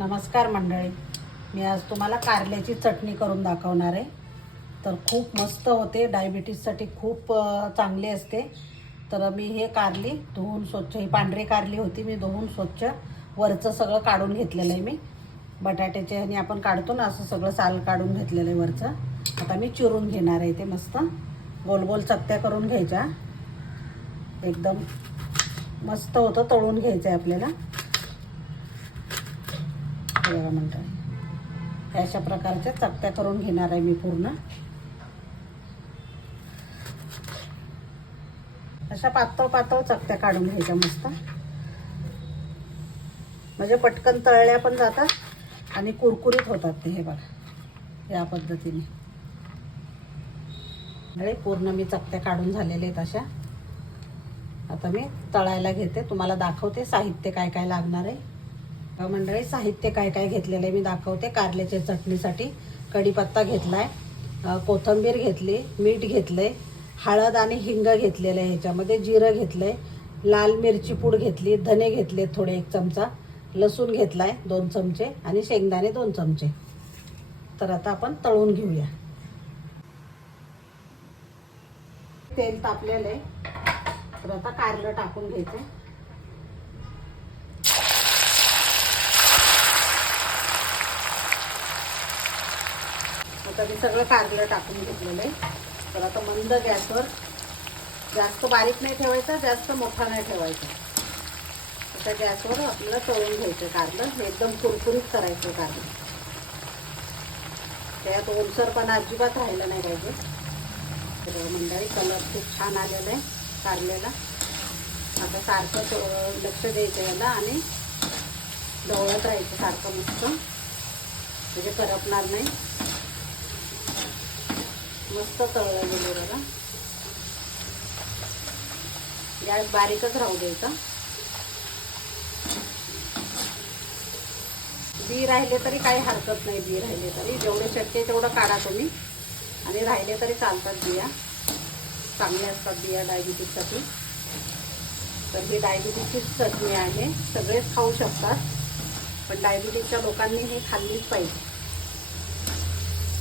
नमस्कार मंडळी. मी आज तुम्हाला कारल्याची चटणी करून दाखवणार आहे. तर खूप मस्त होते. डायबिटीजसाठी खूप चांगली असते. तर मी हे कारली धुवून स्वच्छ ही पांढरी कारली होती मी धुवून स्वच्छ वरचं सगळं काढून घेतलेलं आहे मी. बटाट्याचे ह्याने आपण काढतो ना असं सगळं साल काढून घेतलेलं आहे वरचं. आता मी चिरून घेणार आहे ते मस्त. गोल गोल चकत्या करून घ्यायच्या. एकदम मस्त होतं तळून घ्यायचं आहे आपल्याला. बघा म्हणतात. अशा प्रकारच्या चकत्या करून घेणार आहे मी पूर्ण. अशा पातळ पातळ चकत्या काढून घ्यायच्या मस्त. म्हणजे पटकन तळल्या पण जातात आणि कुरकुरीत होतात ते हे बघा. या पद्धतीने. म्हणजे पूर्ण मी चकत्या काढून झालेल्या आहेत अशा. आता मी तळायला घेते. तुम्हाला दाखवते साहित्य काय काय लागणार आहे. मंडळी साहित्य काय काय घेतलेलं आहे मी दाखवते. कारल्याच्या चटणीसाठी कढीपत्ता घेतलाय आहे कोथिंबीर घेतली मीठ घेतलंय हळद आणि हिंग घेतलेलं आहे ह्याच्यामध्ये जिरं घेतलंय लाल मिरची पूड घेतली धने घेतले थोडे एक चमचा लसूण घेतलाय दोन चमचे आणि शेंगदाणे दोन चमचे. तर आता आपण तळून घेऊया. तेल तापलेलं आहे. तर आता कारलं टाकून घ्यायचं आता मी सगळं कारलं टाकून घेतलेलं आहे. तर आता मंद गॅसवर जास्त बारीक नाही ठेवायचं जास्त मोठा नाही ठेवायचा. आता गॅसवर आपल्याला तळून घ्यायचं कारलं एकदम कुरकुरीत करायचं कारलं. त्यात ओलसरपणा अजिबात राहिलं नाही पाहिजे. तर मंडळी कलर खूप छान आलेला आहे कारलेला आता सारखं लक्ष द्यायचं याला आणि ढवळत राहायचं सारखं मस्त. म्हणजे करपणार नाही. मस्त तळलं गेलं बघा. गॅस बारीकच राहू द्यायचा बी राहिले तरी काही हरकत नाही बी राहिले तरी. जेवढे शक्य तेवढं काढा तुम्ही. आणि राहिले तरी चालतात बिया. चांगल्या असतात बिया डायबिटीजसाठी तर ही डायबिटीजचीच चटणी आहे. सगळेच खाऊ शकतात. पण डायबिटीजच्या लोकांनी हे खाल्लीच पाहिजे.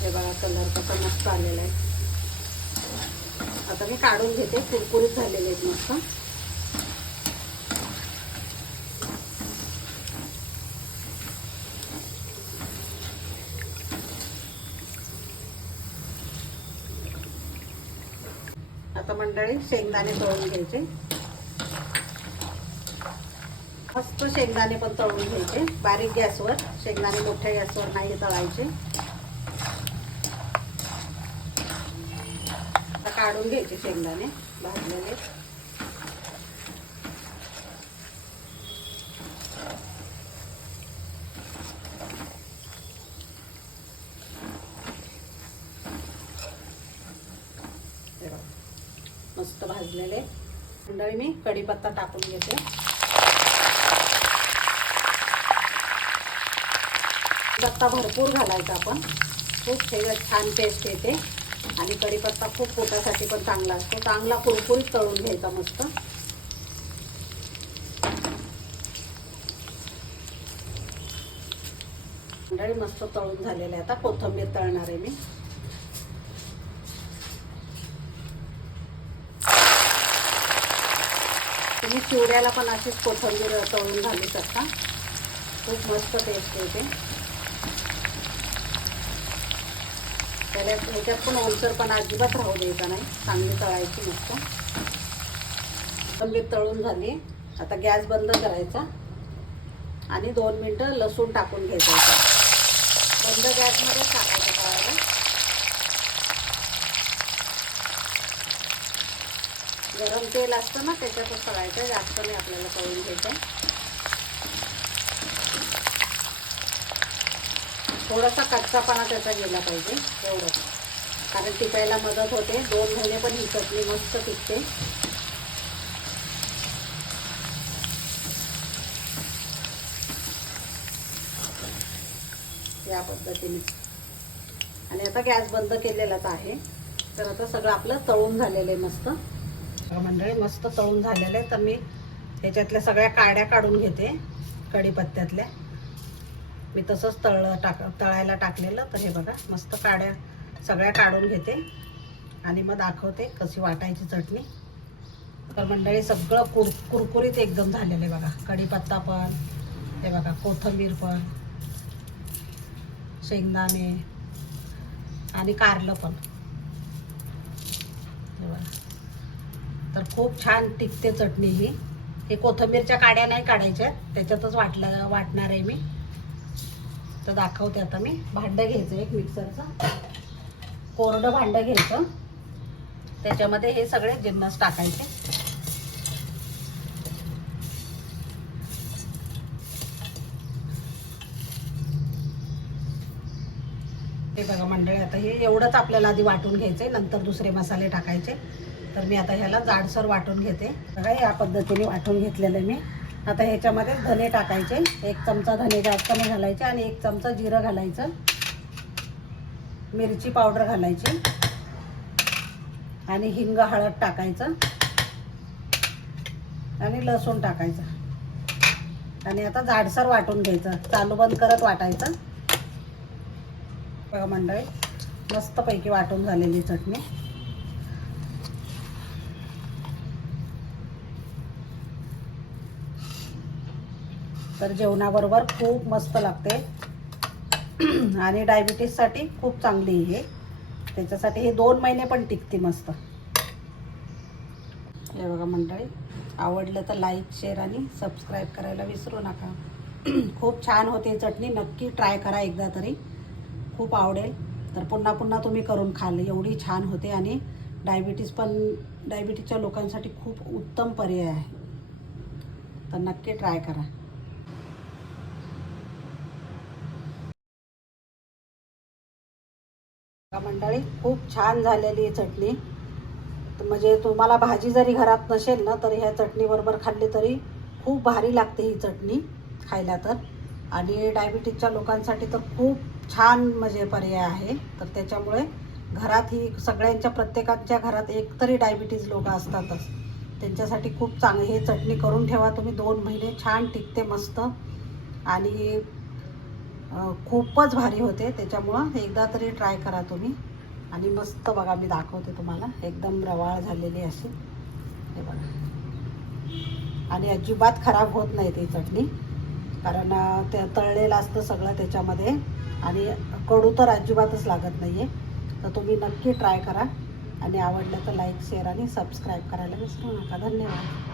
हे बघा कलर पण मस्त आलेला आहे. आता मी काढून घेते कुरकुरीत झालेले आहेत मस्त. आता मंडळी शेंगदाणे तळून घ्यायचे. मस्त शेंगदाणे पण तळून घ्यायचे. बारीक गॅसवर शेंगदाणे मोठ्या गॅसवर नाही तळायचे. काढून घ्यायचे शेंगदाणे भाजलेले. मस्त भाजलेले. मंडळी मी कढीपत्ता टाकून घेते. पत्ता भरपूर घालायचा आपण. खूप छान टेस्ट येते. आणि कढीपत्ता खूप पोटासाठी पण चांगला असतो. चांगला कुरकुरीत तळून घ्यायचा मस्त. मंडळी मस्त तळून झालेले आहे आता. कोथिंबीर तळणार आहे मी. तुम्ही चिवड्याला पण अशीच कोथंबीर तळून घालू शकता. खूप मस्त टेस्ट येते. त्याला ह्याच्यात पण ओलसरपणा अजिबात राहू द्यायचा नाही. चांगली तळायची मस्त. कोथिंबीर तळून झाली. आता गॅस बंद करायचा. आणि दोन मिनटं लसूण टाकून घ्यायचं बंद गॅसमध्ये टाकायचं तळायला. गरम तेल असतं ना त्याच्यातच तळायचं. जास्त नाही आपल्याला तळून घ्यायचं. थोडासा कच्चापणा त्याचा गेला पाहिजे एवढंच. कारण टिकायला मदत होते. दोन महिने पण ही चटणी मस्त टिकते या पद्धतीने. आणि आता गॅस बंद केलेलाच आहे. तर आता सगळं आपलं तळून झालेलं आहे मस्त. मंडळी मस्त तळून झालेलं आहे. तर मी ह्याच्यातल्या सगळ्या काड्या काढून घेते. कढीपत्त्यातल्या. मी तसंच तळ टाक तळायला टाकलेलं. तर हे बघा मस्त काड्या सगळ्या काढून घेते. आणि मग दाखवते कशी वाटायची चटणी. तर मंडळी सगळं कुर कुरकुरीत एकदम झालेलं आहे बघा. कढीपत्ता पण हे बघा कोथंबीर पण शेंगदाणे आणि कारलं पण. हे बघा. तर खूप छान टिकते चटणी ही. हे कोथिंबीरच्या काड्या नाही काढायच्या त्याच्यातच वाटलं वाटणार आहे मी. तर दाखवते आता मी. भांडं घ्यायचं एक मिक्सरचं. कोरडं भांडं घ्यायचं. त्याच्यामध्ये हे सगळे जिन्नस टाकायचे. हे बघा मंडळी आता हे एवढंच आपल्याला आधी वाटून घ्यायचे नंतर दुसरे मसाले टाकायचे. तर मी आता ह्याला जाडसर वाटून घेते. बघा या पद्धतीने वाटून घेतलेलं मी. आता ह्याच्यामध्ये धने टाकायचे. एक चमचा धने जास्त नाही घालायचे आणि एक चमचा जिरं घालायचं. मिरची पावडर घालायची. आणि हिंग हळद टाकायचं. आणि लसूण टाकायचं. आणि आता जाडसर वाटून घ्यायचं. चालू बंद करत वाटायचं. बघा मंडळी मस्तपैकी वाटून झालेली चटणी. तर जेवणाबरोबर खूप मस्त लागते. आणि डायबिटीजसाठी खूप चांगली आहे हे. त्याच्यासाठी हे दोन महिने पण टिकते मस्त. हे बघा मंडळी आवडलं तर लाईक शेअर आणि सबस्क्राईब करायला विसरू नका. खूप छान होते चटणी. नक्की ट्राय करा एकदा तरी. खूप आवडेल. तर पुन्हा पुन्हा तुम्ही करून खाल. एवढी छान होते आणि डायबिटीज पण डायबिटीजच्या लोकांसाठी खूप उत्तम पर्याय आहे. तर नक्की ट्राय करा. का मंडळी? खूप छान झालेली आहे चटणी. म्हणजे तुम्हाला भाजी जरी घरात नसेल ना तरी ह्या चटणीबरोबर खाल्ली तरी खूप भारी लागते ही चटणी खायला तर. आणि डायबिटीजच्या लोकांसाठी तर खूप छान म्हणजे पर्याय आहे. तर त्याच्यामुळे घरात ही सगळ्यांच्या प्रत्येकाच्या घरात एक तरी डायबिटीज लोक असतातच. त्यांच्यासाठी खूप चांगली. हे चटणी करून ठेवा. तुम्ही दोन महिने छान टिकते मस्त. आणि खूपच भारी होते. त्याच्यामुळं एकदा तरी ट्राय करा तुम्ही. आणि मस्त बघा मी दाखवते तुम्हाला. एकदम रवाळ झालेली अशी. हे बघा. आणि अजिबात खराब होत नाही ती चटणी. कारण ते तळलेलं असतं सगळं त्याच्यामध्ये. आणि कडू तर अजिबातच लागत नाही आहे तर तुम्ही नक्की ट्राय करा. आणि आवडलं तर लाईक शेअर आणि सबस्क्राईब करायला विसरू नका. धन्यवाद.